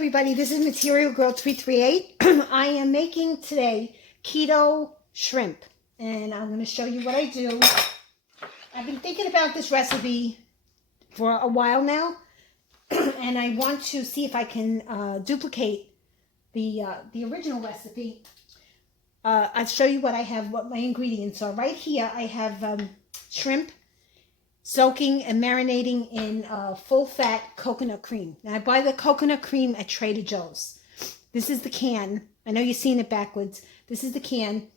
everybody, this is Material Girl 338. I am making today keto shrimp, and I'm going to show you what I do. I've been thinking about this recipe for a while now, and I want to see if I can duplicate the original recipe. I'll show you what I have, what my ingredients are. Right here I have shrimp soaking and marinating in full-fat coconut cream. Now, I buy the coconut cream at Trader Joe's. This is the can. I know you've seen it backwards. This is the can,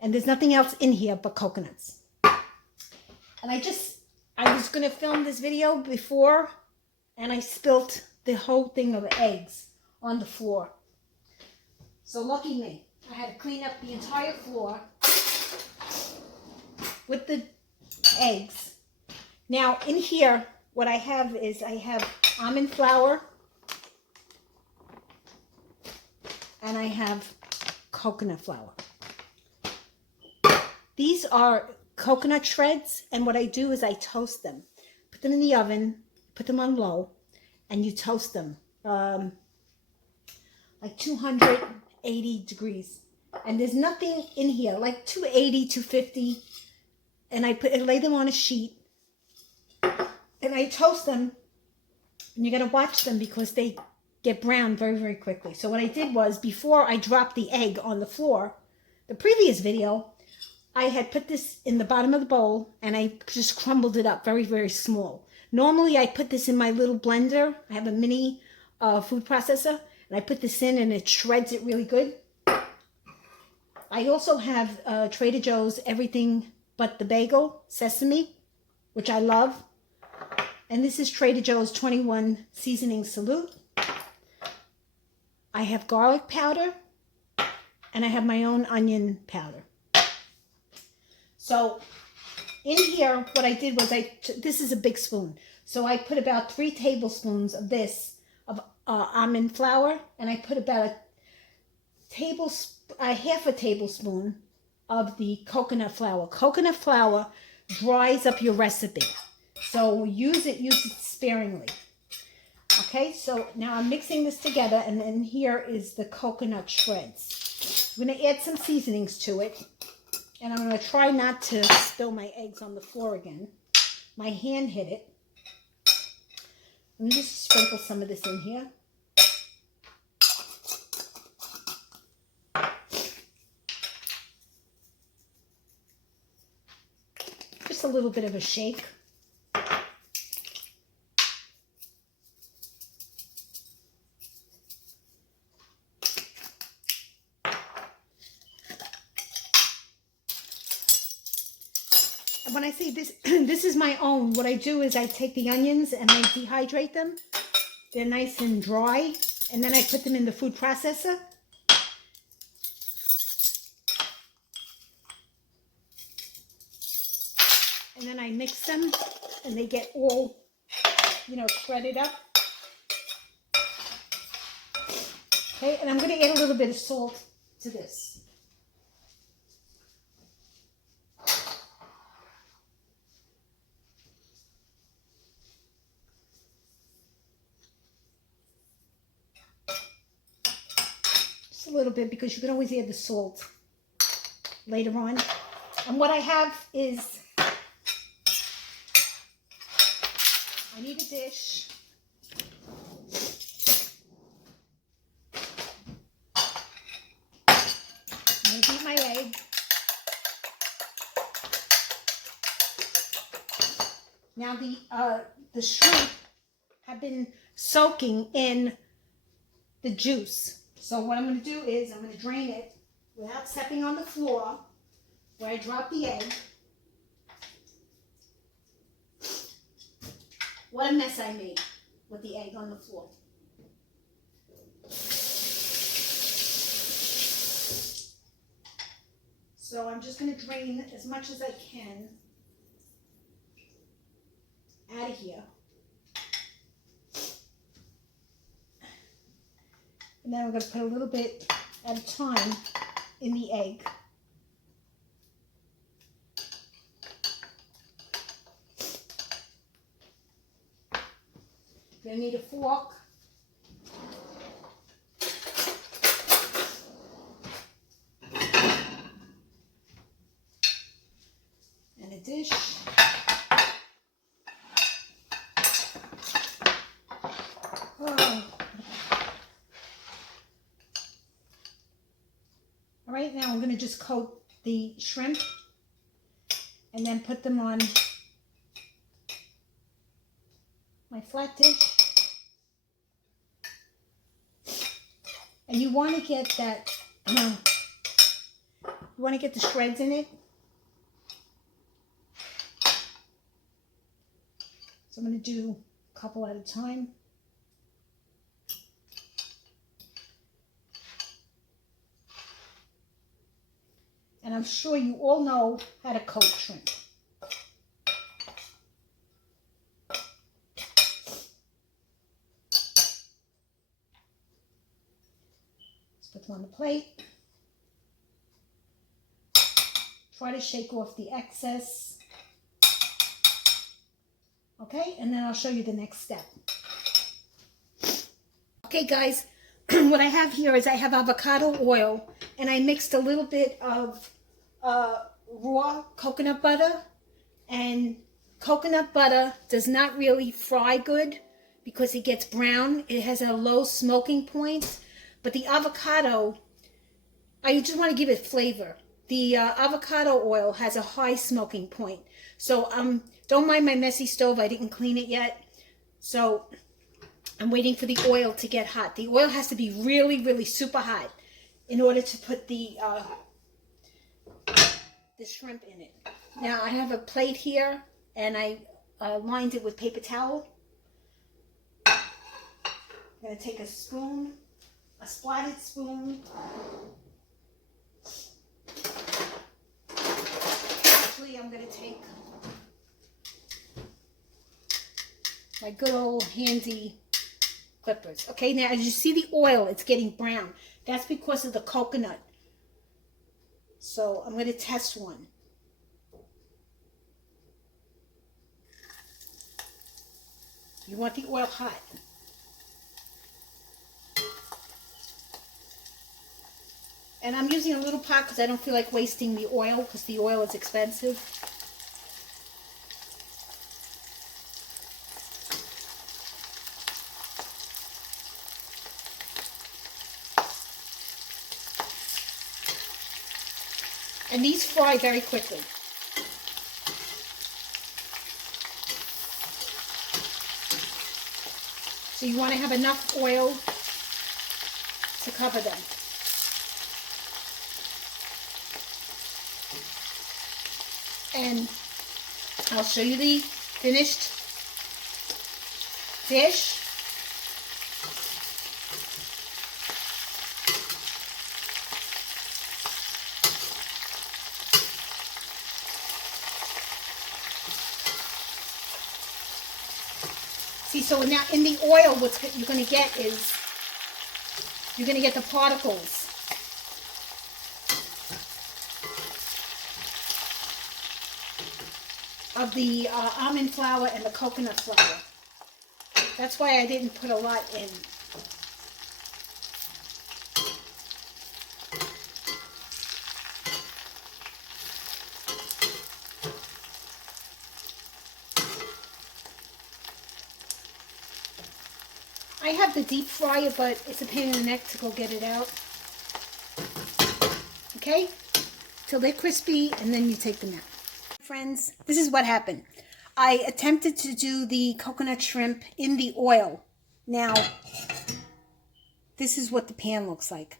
and there's nothing else in here but coconuts. And I was going to film this video before, and I spilt the whole thing of eggs on the floor. So lucky me. I had to clean up the entire floor with the eggs. Now, in here, what I have is I have almond flour and I have coconut flour. These are coconut shreds, and what I do is I toast them. Put them in the oven, put them on low, and you toast them like 280 degrees. And there's nothing in here, like 280, 250, and I lay them on a sheet. And I toast them, and you got to watch them because they get brown very, very quickly. So what I did was, before I dropped the egg on the floor, the previous video, I had put this in the bottom of the bowl, and I just crumbled it up very, very small. Normally, I put this in my little blender. I have a mini food processor, and I put this in, and it shreds it really good. I also have Trader Joe's Everything But the Bagel Sesame, which I love. And this is Trader Joe's 21 Seasoning Salute. I have garlic powder, and I have my own onion powder. So in here, what I did was this is a big spoon. So I put about 3 tablespoons of this, of almond flour, and I put about half a tablespoon of the coconut flour. Coconut flour dries up your recipe. So use it sparingly. Okay, so now I'm mixing this together, and then here is the coconut shreds. I'm going to add some seasonings to it, and I'm going to try not to spill my eggs on the floor again. My hand hit it. Let me just sprinkle some of this in here. Just a little bit of a shake. When I say this, this is my own. What I do is I take the onions and I dehydrate them. They're nice and dry. And then I put them in the food processor. And then I mix them, and they get all, shredded up. Okay, and I'm going to add a little bit of salt to this. A little bit, because you can always add the salt later on. And what I have is, I need a dish. I'm going to beat my egg. Now the shrimp have been soaking in the juice. So what I'm going to do is I'm going to drain it without stepping on the floor where I dropped the egg. What a mess I made with the egg on the floor. So I'm just going to drain as much as I can out of here. And then we're going to put a little bit at a time in the egg. You're going to need a fork. dish. Oh. All right, now I'm going to just coat the shrimp and then put them on my flat dish. And you want to get that, you want to get the shreds in it. So I'm going to do a couple at a time. And I'm sure you all know how to coat shrimp. Let's put them on the plate. Try to shake off the excess. Okay, and then I'll show you the next step. Okay, guys, what I have here is I have avocado oil, and I mixed a little bit of raw coconut butter. And coconut butter does not really fry good because it gets brown. It has a low smoking point. But the avocado, I just want to give it flavor. The avocado oil has a high smoking point. So don't mind my messy stove. I didn't clean it yet. So I'm waiting for the oil to get hot. The oil has to be really, really super hot in order to put the shrimp in it. Now I have a plate here and I lined it with paper towel. I'm going to take a spoon, a splatted spoon. Actually, I'm going to take my good old handy clippers. Okay, now as you see the oil, it's getting brown. That's because of the coconut. So I'm going to test one. You want the oil hot. And I'm using a little pot because I don't feel like wasting the oil because the oil is expensive. And these fry very quickly. So you want to have enough oil to cover them. And I'll show you the finished dish. See, so now in the oil, what you're going to get is, you're going to get the particles. Of the almond flour and the coconut flour. That's why I didn't put a lot in. I have the deep fryer, but it's a pain in the neck to go get it out. Okay? Till they're crispy, and then you take them out. Friends, this is what happened. I attempted to do the coconut shrimp in the oil. Now, this is what the pan looks like.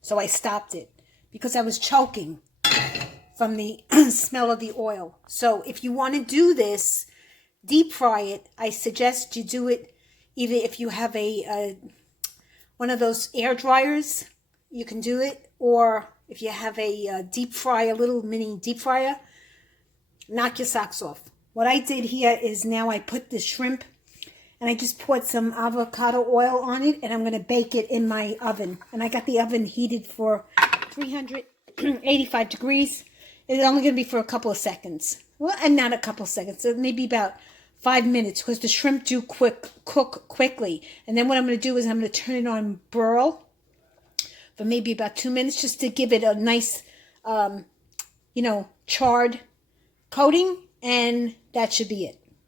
So I stopped it because I was choking from the smell of the oil. So if you want to do this, deep fry it, I suggest you do it either if you have a one of those air dryers, you can do it, or if you have a deep fryer, a little mini deep fryer, knock your socks off. What I did here is now I put the shrimp and I just poured some avocado oil on it, and I'm going to bake it in my oven. And I got the oven heated for 385 degrees. It's only going to be for a couple of seconds. Well, and not a couple of seconds, so maybe about 5 minutes, because the shrimp do cook quickly. And then what I'm going to do is I'm going to turn it on broil for maybe about 2 minutes, just to give it a nice, charred coating. and that should be it.